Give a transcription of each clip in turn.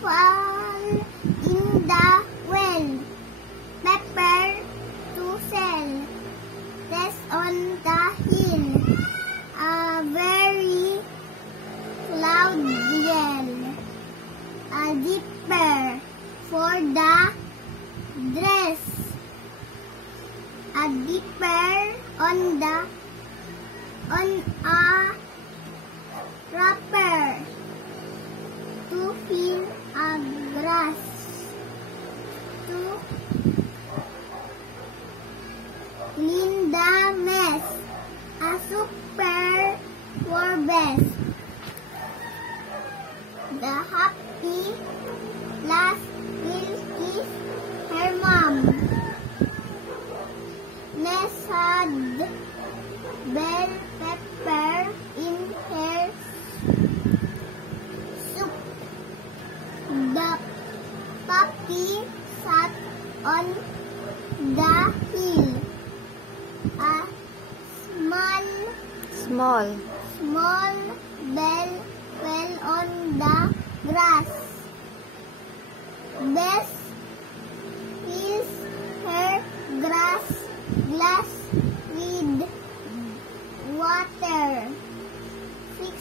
fall in the well. Pepper to sell. Test on the hill. A very loud yell. A zipper for the dress. A dipper on a wrapper to fill a grass. To clean the mess. A super for best. The happy lass will kiss her mom. Ness had bell pepper in her soup. The puppy sat on the hill. A small bell fell on the grass. Bess fills her glass with water. Fix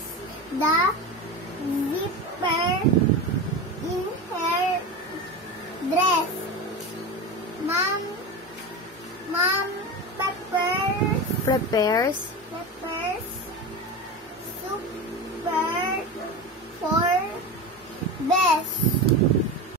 the zipper in her dress. Mom prepares super for Bess.